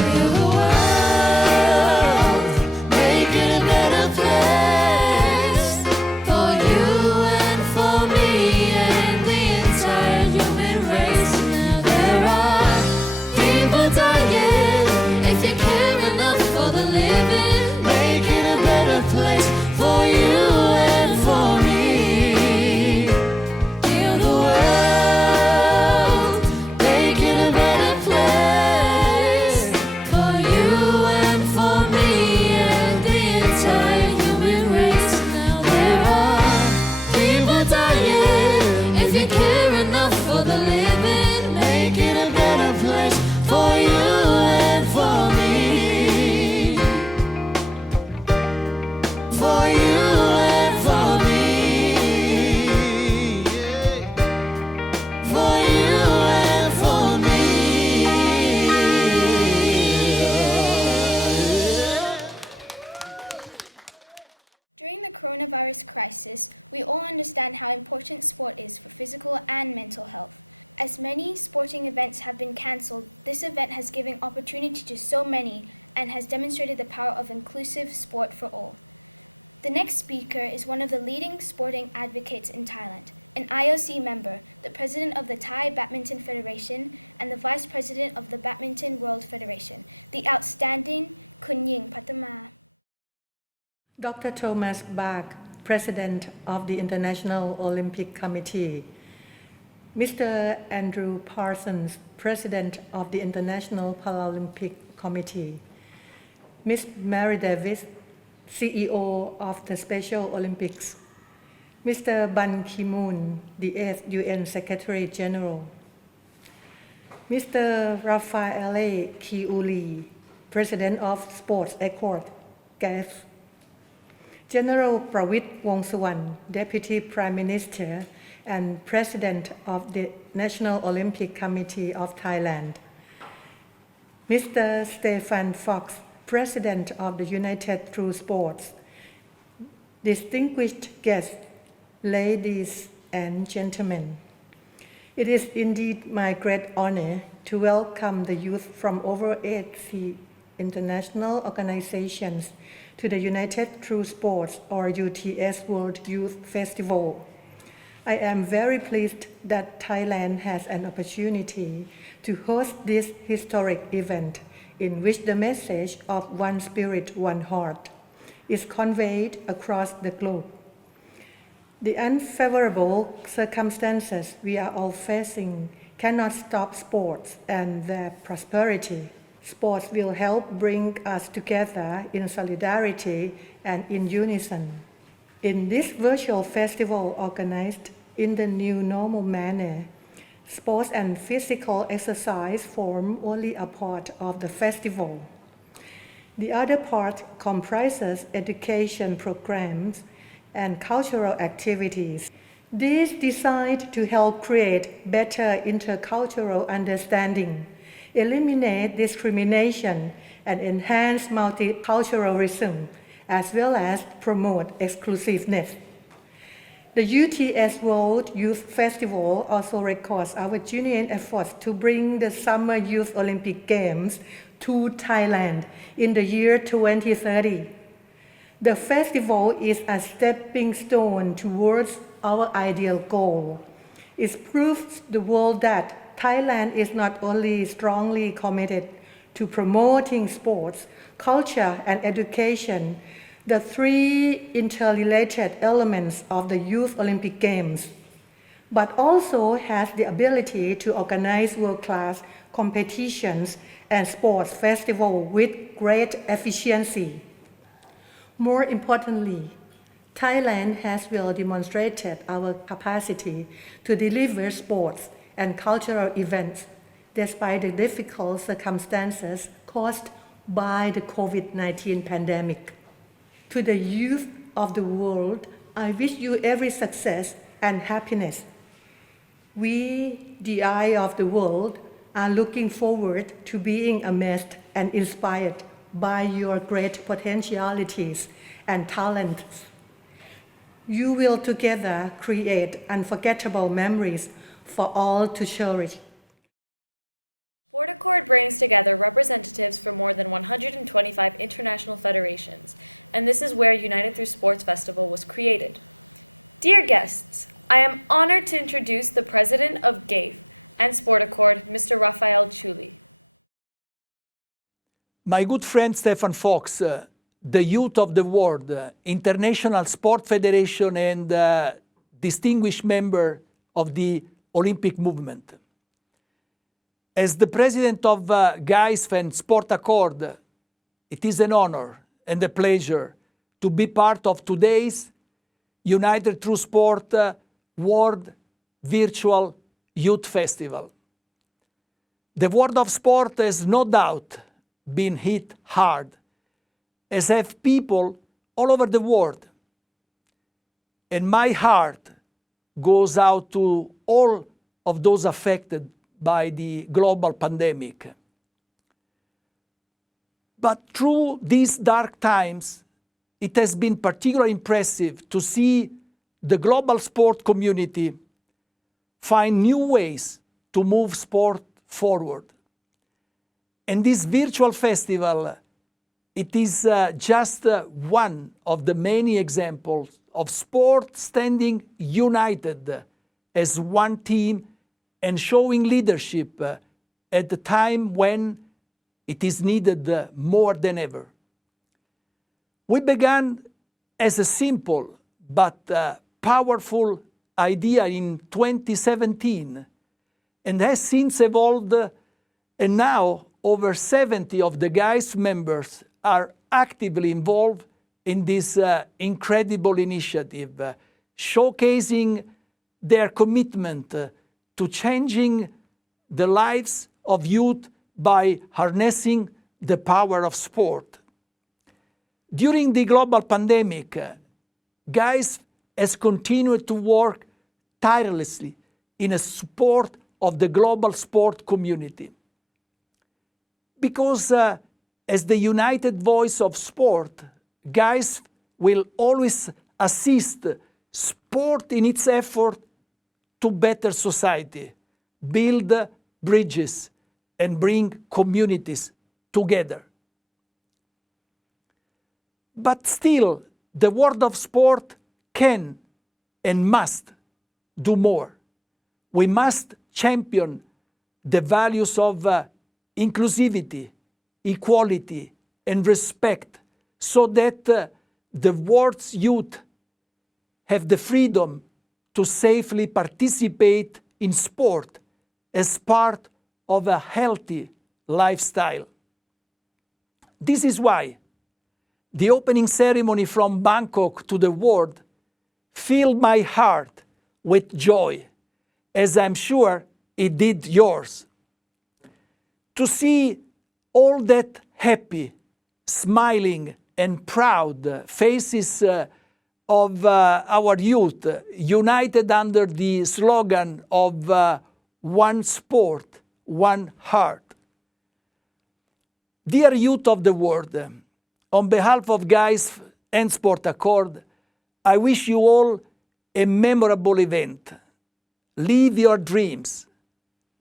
Heal the world, make it a better place for you and for me and the entire human race. Now there are people dying. If you care enough for the living, make it a better place for you and for me. Heal the world, make it a better place for you and for me and the entire human race. Now there are people dying. If you care enough for the living, make it a better place for you and for me. For you and for me. For you and for me. During the coronavirus crisis, we all understand how important sport is for physical and mental health. As many sporting events have been cancelled, this event has given opportunity to so many and has demonstrated the power of inclusive sport for all. The next speaker is one of the leading sporting advocates in Thailand, an IOC member, the president of the Thai Badminton Federation, and the vice president of the Badminton World Federation, the outstanding Khunying Patama. Dr. Thomas Bach, President of the International Olympic Committee. Mr. Andrew Parsons, President of the International Paralympic Committee. Ms. Mary Davis, CEO of the Special Olympics. Mr. Ban Ki-moon, the 8th UN Secretary General. Mr. Raffaele Chiulli, President of Sports Accord, GAISF. General Prawit Wongsuwan, Deputy Prime Minister and President of the National Olympic Committee of Thailand, Mr. Stephan Fox, President of the United Through Sports, distinguished guests, ladies and gentlemen. It is indeed my great honor to welcome the youth from over 80 international organizations to the United Through Sports or UTS World Youth Festival. I am very pleased that Thailand has an opportunity to host this historic event in which the message of one spirit, one heart is conveyed across the globe. The unfavorable circumstances we are all facing cannot stop sports and their prosperity. Sports will help bring us together in solidarity and in unison. In this virtual festival organized in the new normal manner, sports and physical exercise form only a part of the festival. The other part comprises education programs and cultural activities. These designed to help create better intercultural understanding, eliminate discrimination, and enhance multiculturalism, as well as promote exclusiveness. The UTS World Youth Festival also records our genuine efforts to bring the Summer Youth Olympic Games to Thailand in the year 2030. The festival is a stepping stone towards our ideal goal. It proves the world that Thailand is not only strongly committed to promoting sports, culture, and education, the three interrelated elements of the Youth Olympic Games, but also has the ability to organize world-class competitions and sports festivals with great efficiency. More importantly, Thailand has well demonstrated our capacity to deliver sports and cultural events despite the difficult circumstances caused by the COVID-19 pandemic. To the youth of the world, I wish you every success and happiness. We, the eye of the world, are looking forward to being amazed and inspired by your great potentialities and talents. You will together create unforgettable memories for all to cherish. Sport Accord brings together representatives from more than 125 international federations, and this is where United Through Sports Festival was created. Dear guests, I am honored to introduce the president of GAISF and Sport Accord, Mr. Raffaele Chiulli. My good friend Stephan Fox, the youth of the world, International Sport Federation and distinguished member of the Olympic movement. As the president of GAISF and Sport Accord, it is an honor and a pleasure to be part of today's United Through Sport World Virtual Youth Festival. The world of sport has no doubt been hit hard, as have people all over the world. And my heart goes out to all of those affected by the global pandemic. But through these dark times, it has been particularly impressive to see the global sport community find new ways to move sport forward. And this virtual festival, it is just one of the many examples of sport standing united as one team and showing leadership at the time when it is needed more than ever. We began as a simple but powerful idea in 2017 and has since evolved, and now over 70 of the GAISF members are actively involved in this incredible initiative, showcasing their commitment to changing the lives of youth by harnessing the power of sport. During the global pandemic, GAISF has continued to work tirelessly in support of the global sport community. Because as the united voice of sport, GAISF will always assist sport in its effort to better society, build bridges, and bring communities together. But still, the world of sport can and must do more. We must champion the values of inclusivity, equality, and respect so that the world's youth have the freedom to safely participate in sport as part of a healthy lifestyle. This is why the opening ceremony from Bangkok to the world filled my heart with joy, as I'm sure it did yours. To see all that happy, smiling, and proud faces of our youth united under the slogan of one sport, one heart. Dear youth of the world, on behalf of GAISF and Sport Accord, I wish you all a memorable event. Live your dreams,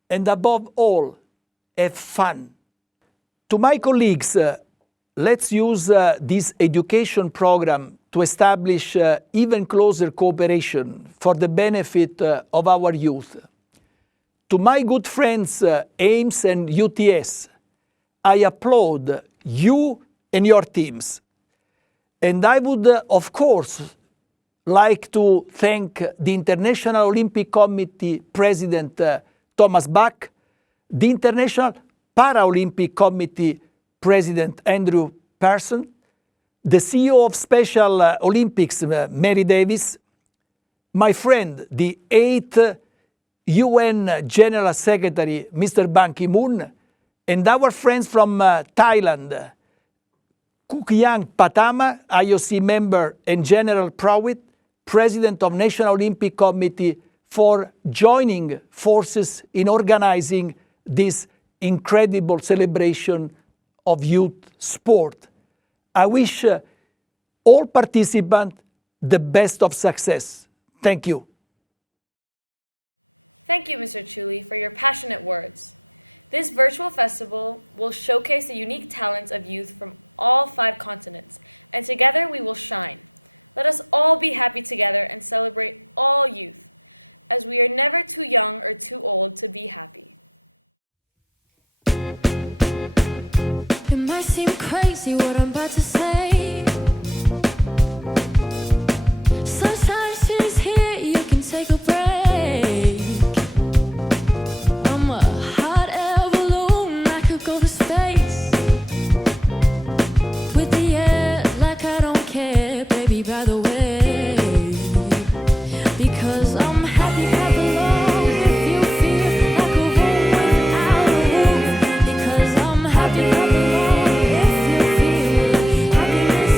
and above all, have fun. To my colleagues, let's use this education program to establish even closer cooperation for the benefit of our youth. To my good friends AIMS and UTS, I applaud you and your teams. And I would, of course, like to thank the International Olympic Committee President Thomas Bach, the International Paralympic Committee President Andrew Parsons, the CEO of Special Olympics Mary Davis, my friend, the 8th UN General Secretary Mr. Ban Ki-moon, and our friends from Thailand, Khunying Patama, IOC member and General Prawit, President of National Olympic Committee, for joining forces in organizing this incredible celebration of youth sport. I wish all participants the best of success. Thank you. Thank you, Mr. Chiulli, for your passionate words. This virtual festival will showcase the unique talents of youth from all 5 continents, and together we will shine. Let us all be happy together and celebrate all youth, as we are never too young or too old to be happy. It might seem crazy what I'm about to say. Sometimes she's here, you can take a break. I'm a hot air balloon, I could go to space. With the air, like I don't care, baby, by the way. Because I'm happy, clap along if you feel like a room without a roof. Because I'm happy, clap along if you feel happiness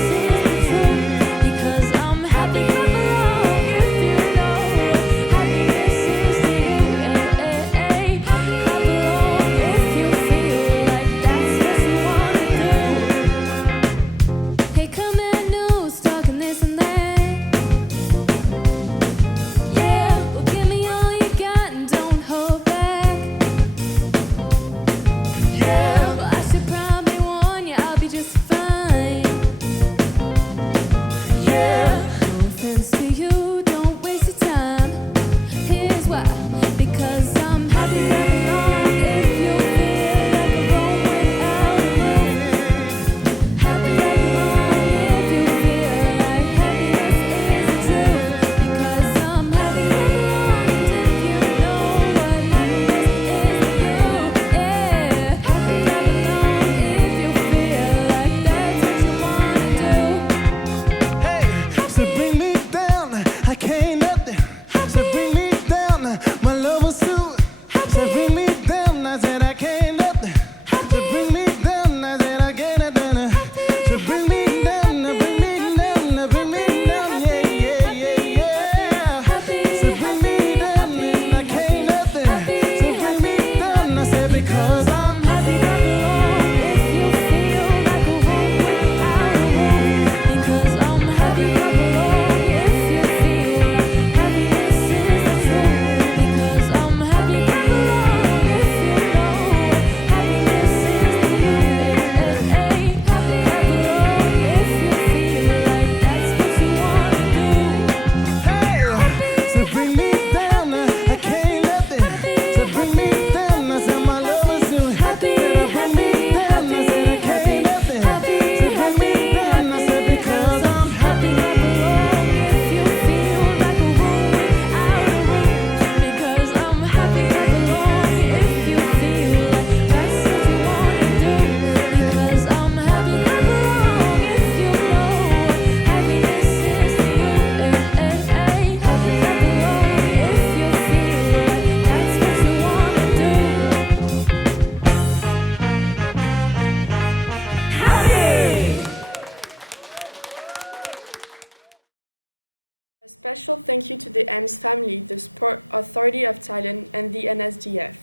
special thank you to the EMS family, the Sport Authority of Thailand, and the NSDF.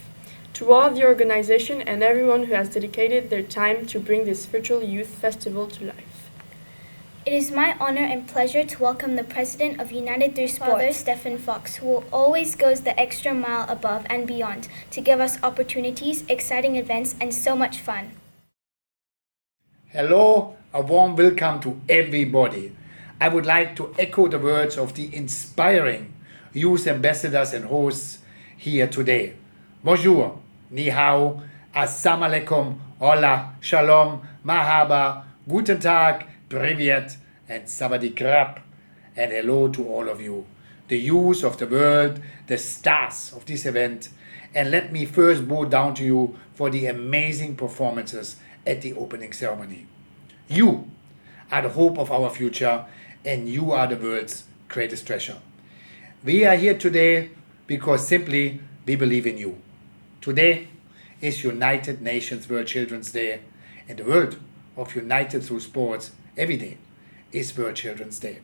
To all the organization and everyone who has dedicated their time to bring this virtual youth festival to life. It is my honor and pleasure to welcome the president of United Through Sports, Stephan Fox, who always goes the extra mile above and beyond to give us opportunities, exciting events, and so much fun. Hello, a warm welcome to everybody. I would like to echo the words of the inspiring youth ambassadors and hosts here today. Bonjour, ni hao, assalamu alaikum, hola, shalom, mahaba, guten tag, Prawit, and Sawadee Krap, and hello to all of you, the youth of the world, the stars of this event, and let me first bow down to you for the amazing performances at the opening ceremony. You are the hope of our future, and you are the world's greatest treasure. We are here today because simply we believe in you. Today is United Nations World Children's Day, and the world of United Through Sports every day is World Children's Day.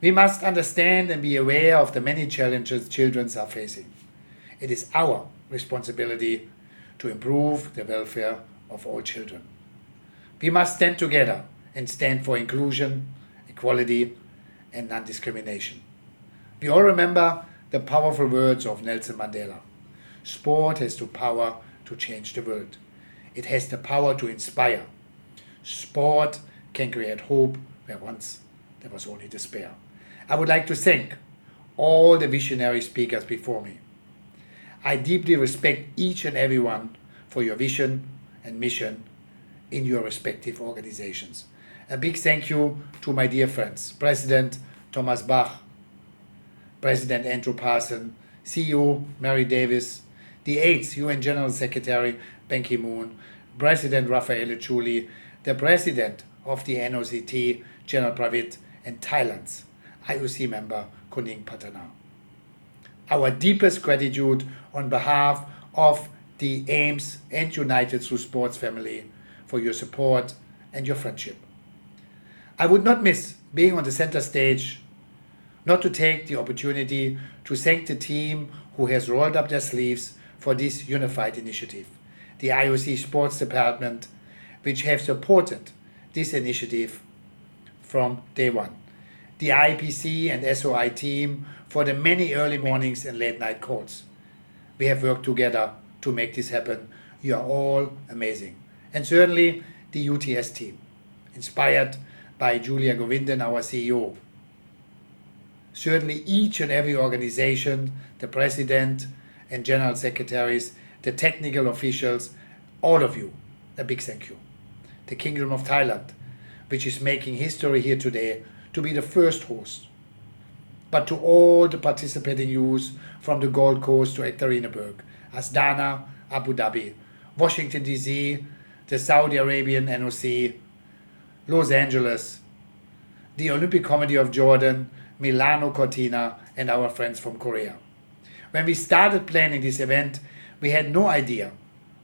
We must understand and be aware of the many challenges children are facing. It is our responsibility to improve the welfare of all children. We must stand together and stand for inclusion, equality, and non-discrimination. We all remember the powerful words of Nelson Mandela. Sport has the power to change the world. It has the power to inspire. Sport can create hope where once there was only despair. I would like to thank all the visionary speakers before me. I deeply respect each and every one for your vision and mission in your respective organizations. A big thank you to my dear friends, President Thomas Bach, President Andrew Parsons, CEO Mary Davis, the AIDS UN General Secretary Ban Ki-moon, President Raffaele Chiulli, the President of the NOCT, General Prawit, and Thailand's IOC member Khunying Patama. Our deepest gratitude on behalf of the AIMS and United Through Sports family for your support and your friendship. I would not miss being on the center stage, not to take the opportunity to thank the team who has rolled up their sleeves for this unified initiative, the IOC Sports Department, which have supported this initiative from day one, the IPC and SOI team for the many early mornings and late night calls. We have worked together to make this happen. You are all amazing. And certainly the UTS team, inspired by Julia Govindan, our CEO. Certainly each and every organization, the president and general secretaries, the technical officials, all of you, a big thank you. The Kingdom of Thailand, which is making history here today to be the first host. But to all the participating youths from the Gold Coast to Ekaterinburg, Astana, Abu Dhabi, Washington DC, the Saudi Arabian NOC, Los Angeles, the Olympic Committee of Jordan, Milano Cortina, and our friends from Korea. When we started planning this event, we had no idea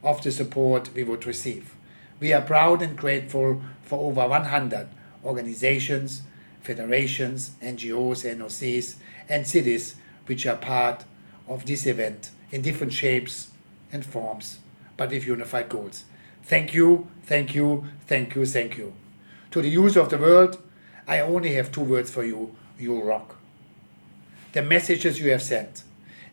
of the support we would receive. We are proud and grateful for over 100 organizations, federations, NGOs, NOCs, and cities which are part of this event in different shapes and forms, but with unified goals. Thank you, thank you, thank you, thank you. To the youth of the world, I only have two words for you: you rock. The messages you have sent,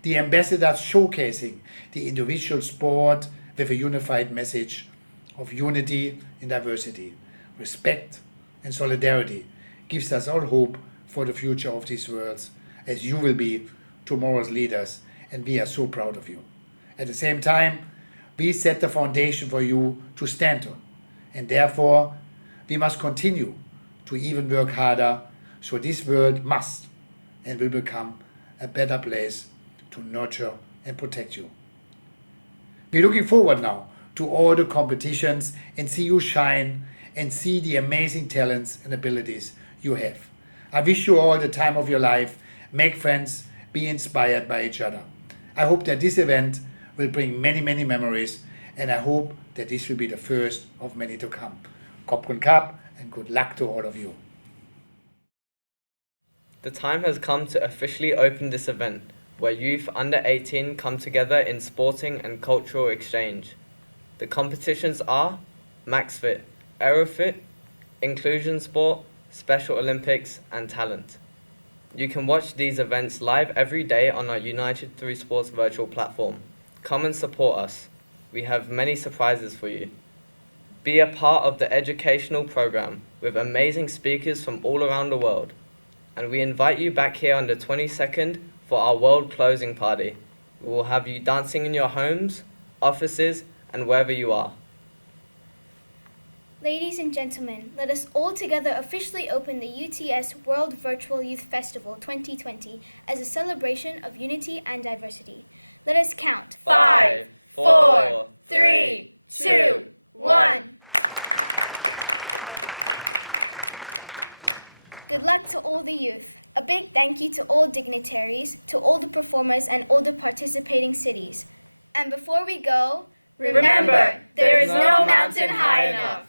the ambassadors showcasing the individual sport with a unified message of unity in diversity, respect and solidarity gives us all hope for the future of these worlds, as you will be tomorrow's leaders, and we are so proud of you. At the same time, we set the foundation for you to stand on, and therefore we must continue to even work harder so this world must and will become a better place to nurture and protect you. We're looking forward now to all the competitions and see you shine and see the amazing talents and abilities you have. I wish you all the time of your life. Make friends, be inspired by each other. I hope that this event will bring many, many memories, and I hope that this will be the first of many to come. Khop kun kap, and good luck to all of you. The time has come to officially open this event, where youth under 18 come together in sporting and cultural exchange. The competitions are MaxFit, Aerofit, Inclusion Sport, Special Olympics, and Talent. You can watch these events live every day on our United Through Sports virtual platform. Come and support us. We have many surprises for you. Be a part of the educational program with amazing speakers from all around the world. And we invite you back here on the 22nd for our world closing party. We will have you dancing in your homes, offices, and wherever you are. Ladies and gentlemen, let us all together officially open the UTS World Virtual Youth Festival 2020 as a celebration of unity and diversity. Let us count. 5, 4, 3, 2, 1. Good luck to all the youth. A big thank you to all dignitaries, to all the performers and all the participating cities. And before we go, remember, there is no mountain high enough.